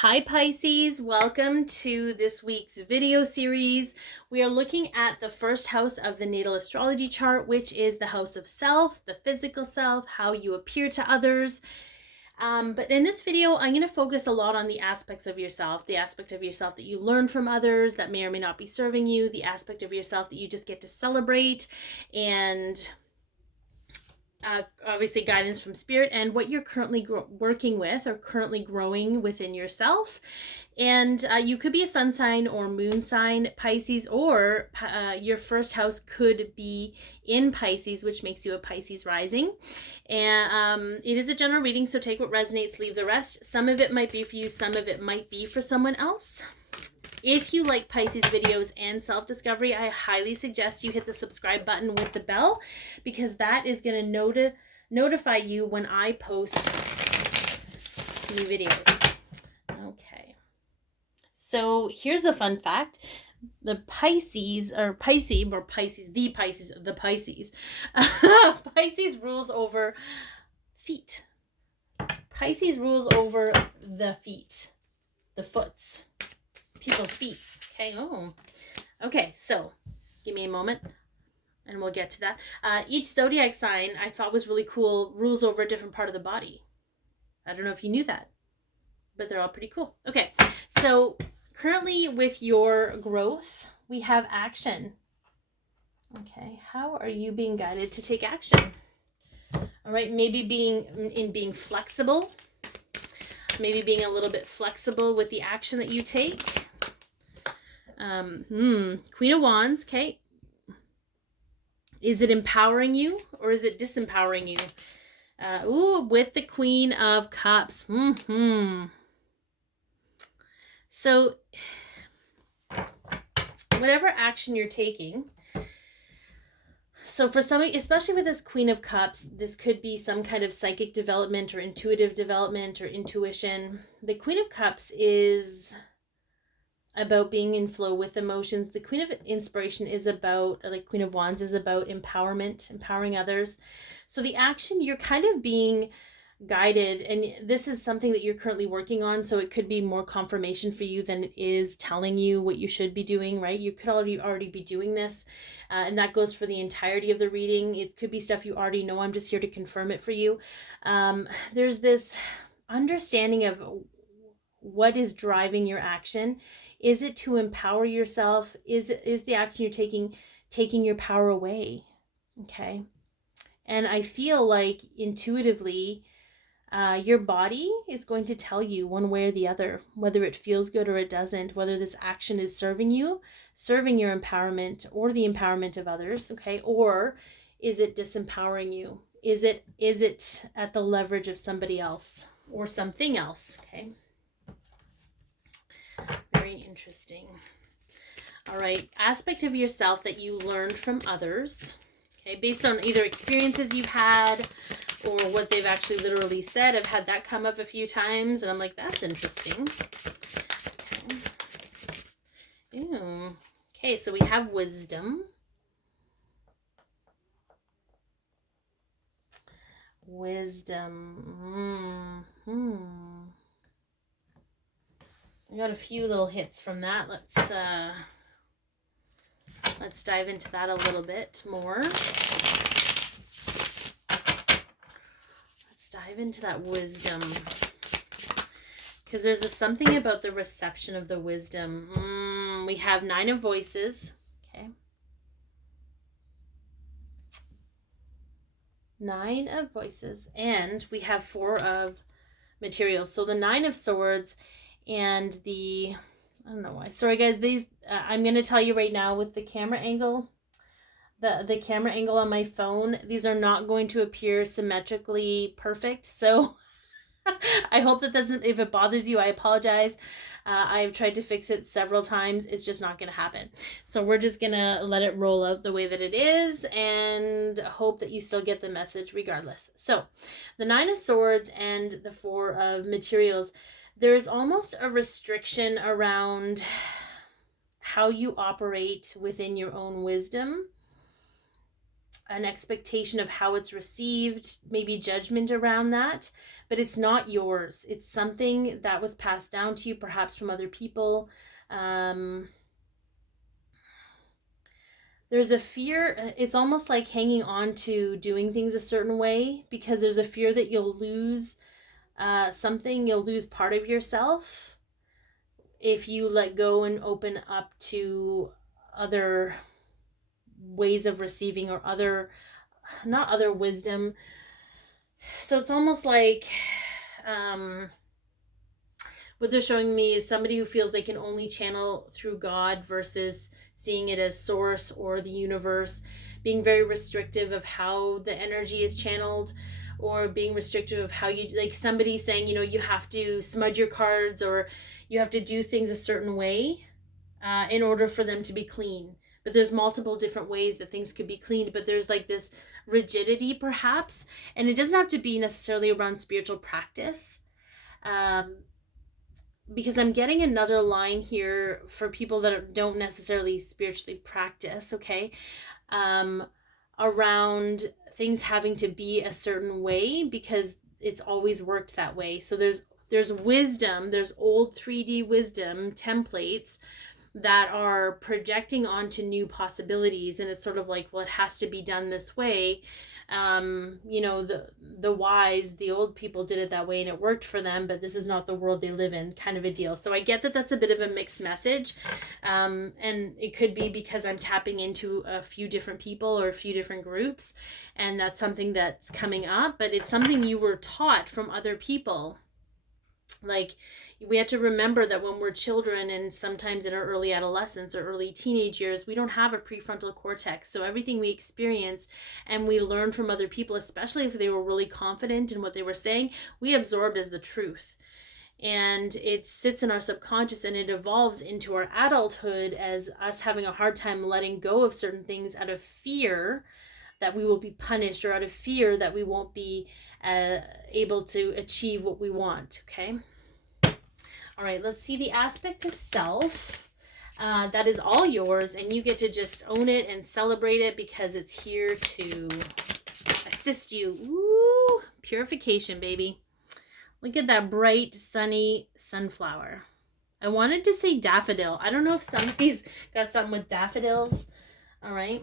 Hi Pisces, welcome to this week's video series. We are looking at the first house of the natal astrology chart, which is the house of self, the physical self, how you appear to others. But in this video, I'm going to focus a lot on the aspects of yourself, the aspect of yourself that you learn from others that may or may not be serving you, the aspect of yourself that you just get to celebrate, and obviously guidance from spirit, and what you're currently working with or currently growing within yourself. And you could be a sun sign or moon sign Pisces, or your first house could be in Pisces, which makes you a Pisces rising. And it is a general reading, so take what resonates, leave the rest. Some of it might be for you, some of it might be for someone else. If you like Pisces videos and self-discovery, I highly suggest you hit the subscribe button with the bell, because that is going to notify you when I post new videos. Okay. So here's the fun fact. The Pisces rules over feet. Pisces rules over the feet, the foots. People's feet. Okay, so give me a moment and we'll get to that. Each zodiac sign I thought was really cool rules over a different part of the body. I don't know if you knew that, but they're all pretty cool. Okay, so currently with your growth, we have action. Okay, how are you being guided to take action? All right, maybe being flexible, maybe being a little bit flexible with the action that you take. Queen of Wands, okay. Is it empowering you or is it disempowering you? With the Queen of Cups. So, whatever action you're taking, so for somebody, especially with this Queen of Cups, this could be some kind of psychic development or intuitive development or intuition. The Queen of Cups is about being in flow with emotions. The Queen of Inspiration is about, like Queen of Wands is about empowerment, empowering others. So the action, you're kind of being guided, and this is something that you're currently working on, so it could be more confirmation for you than it is telling you what you should be doing, right? You could already be doing this, and that goes for the entirety of the reading. It could be stuff you already know. I'm just here to confirm it for you. There's this understanding of what is driving your action. Is it to empower yourself? Is the action you're taking your power away? Okay. And I feel like intuitively, your body is going to tell you one way or the other, whether it feels good or it doesn't, whether this action is serving your empowerment or the empowerment of others, okay? Or is it disempowering you? Is it at the leverage of somebody else or something else, okay? Very interesting. All right, aspect of yourself that you learned from others, okay, based on either experiences you've had or what they've actually literally said. I've had that come up a few times, and I'm like, that's interesting. Okay. Ew. Okay, so we have wisdom. Wisdom. I got a few little hits from that. Let's dive into that a little bit more. Let's dive into that wisdom, because there's something about the reception of the wisdom. We have 9 of Voices. Okay. 9 of Voices, and we have 4 of Materials. So the 9 of Swords and I don't know why. Sorry guys, these I'm going to tell you right now with the camera angle, the camera angle on my phone, these are not going to appear symmetrically perfect. So I hope that doesn't, if it bothers you, I apologize. I've tried to fix it several times. It's just not going to happen. So we're just going to let it roll out the way that it is and hope that you still get the message regardless. So the 9 of Swords and the 4 of Materials, there's almost a restriction around how you operate within your own wisdom. an expectation of how it's received, maybe judgment around that, but it's not yours. It's something that was passed down to you, perhaps from other people. There's a fear, it's almost like hanging on to doing things a certain way because there's a fear that you'll lose something, you'll lose part of yourself if you let go and open up to other ways of receiving or not other wisdom. So it's almost like what they're showing me is somebody who feels they can only channel through God versus seeing it as source or the universe, being very restrictive of how the energy is channeled, or being restrictive of how you, like somebody saying, you have to smudge your cards or you have to do things a certain way in order for them to be clean. But there's multiple different ways that things could be cleaned, but there's like this rigidity perhaps, and it doesn't have to be necessarily around spiritual practice. Because I'm getting another line here for people that don't necessarily spiritually practice, okay? Around things having to be a certain way because it's always worked that way. So there's wisdom, there's old 3D wisdom templates that are projecting onto new possibilities, and it's sort of like, well, it has to be done this way. The wise, the old people did it that way and it worked for them, but this is not the world they live in, kind of a deal. So I get that that's a bit of a mixed message, and it could be because I'm tapping into a few different people or a few different groups, and that's something that's coming up, but it's something you were taught from other people. Like, we have to remember that when we're children and sometimes in our early adolescence or early teenage years, we don't have a prefrontal cortex. So everything we experience and we learn from other people, especially if they were really confident in what they were saying, we absorbed as the truth. And it sits in our subconscious and it evolves into our adulthood as us having a hard time letting go of certain things out of fear that we will be punished, or out of fear that we won't be able to achieve what we want. Okay. All right, let's see the aspect of self. That is all yours, and you get to just own it and celebrate it because it's here to assist you. Ooh, purification, baby. Look at that bright, sunny sunflower. I wanted to say daffodil. I don't know if somebody's got something with daffodils. All right.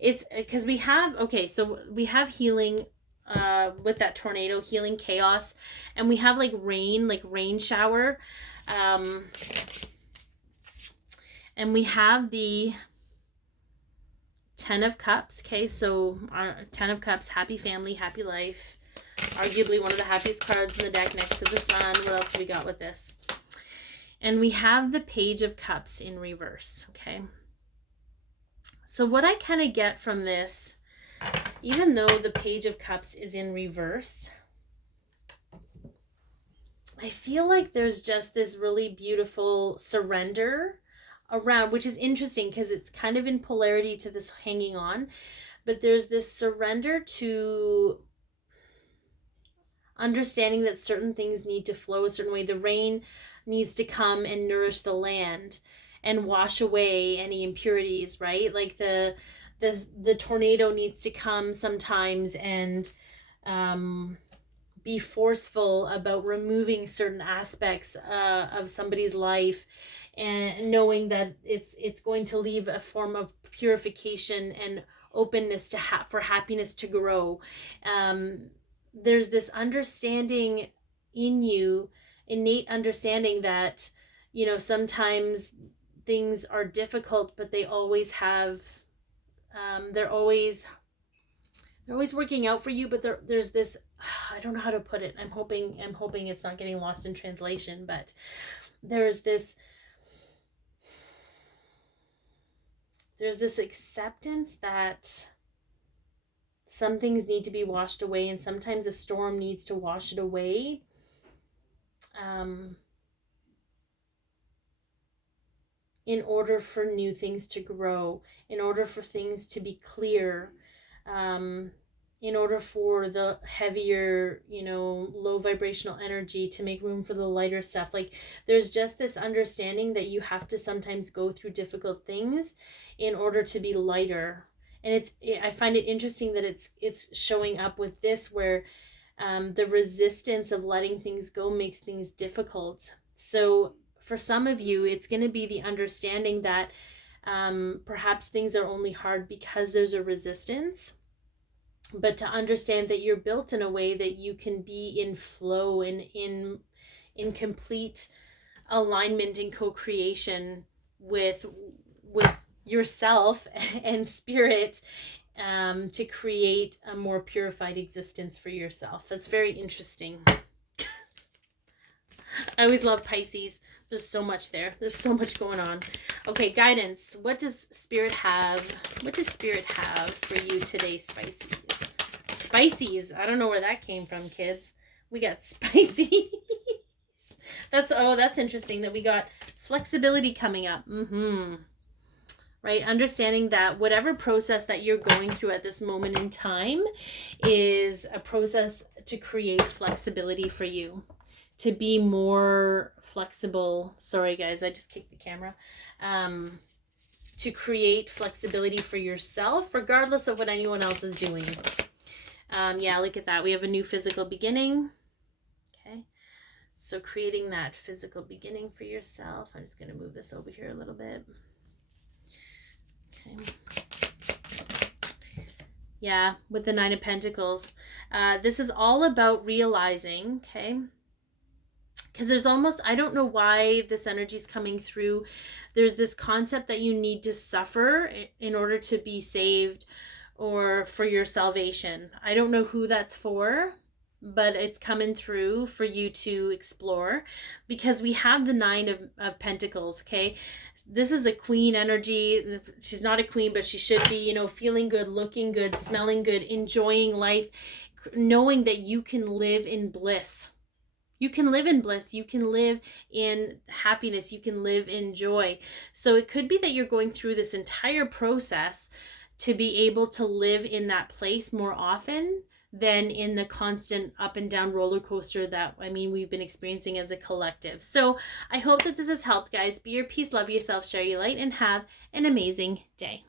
It's because we have, okay, so we have healing with that tornado, healing chaos, and we have like rain shower, and we have the 10 of Cups. Okay, so our 10 of Cups, happy family, happy life, arguably one of the happiest cards in the deck next to the sun. What else do we got with this? And we have the Page of Cups in reverse. Okay, so what I kind of get from this, even though the Page of Cups is in reverse, I feel like there's just this really beautiful surrender around, which is interesting because it's kind of in polarity to this hanging on, but there's this surrender to understanding that certain things need to flow a certain way. The rain needs to come and nourish the land and wash away any impurities, right? Like the tornado needs to come sometimes and be forceful about removing certain aspects of somebody's life, and knowing that it's going to leave a form of purification and openness to for happiness to grow. There's this understanding in you, innate understanding that, sometimes things are difficult, but they always have, they're always working out for you, but there's this, I don't know how to put it. I'm hoping it's not getting lost in translation, but there's this acceptance that some things need to be washed away, and sometimes a storm needs to wash it away. In order for new things to grow, in order for things to be clear, in order for the heavier, you know, low vibrational energy to make room for the lighter stuff. Like there's just this understanding that you have to sometimes go through difficult things in order to be lighter. And I find it interesting that it's showing up with this, where the resistance of letting things go makes things difficult. So for some of you, it's going to be the understanding that perhaps things are only hard because there's a resistance, but to understand that you're built in a way that you can be in flow and in complete alignment and co-creation with yourself and spirit, to create a more purified existence for yourself. That's very interesting. I always love Pisces. There's so much there. There's so much going on. Okay, guidance. What does Spirit have? What does Spirit have for you today, Spices? Spices. I don't know where that came from, kids. We got Spices. That's interesting that we got flexibility coming up. Right? Understanding that whatever process that you're going through at this moment in time is a process to create flexibility for you, to be more flexible. Sorry guys, I just kicked the camera. To create flexibility for yourself, regardless of what anyone else is doing. Yeah, look at that. We have a new physical beginning. Okay. So creating that physical beginning for yourself. I'm just going to move this over here a little bit. Okay. Yeah, with the Nine of Pentacles. This is all about realizing, okay? Because there's almost, I don't know why this energy is coming through. There's this concept that you need to suffer in order to be saved or for your salvation. I don't know who that's for, but it's coming through for you to explore, because we have the Nine of Pentacles, okay? This is a queen energy. She's not a queen, but she should be, you know, feeling good, looking good, smelling good, enjoying life, knowing that you can live in bliss. You can live in bliss. You can live in happiness. You can live in joy. So it could be that you're going through this entire process to be able to live in that place more often than in the constant up and down roller coaster that, I mean, we've been experiencing as a collective. So I hope that this has helped, guys. Be your peace, love yourself, share your light, and have an amazing day.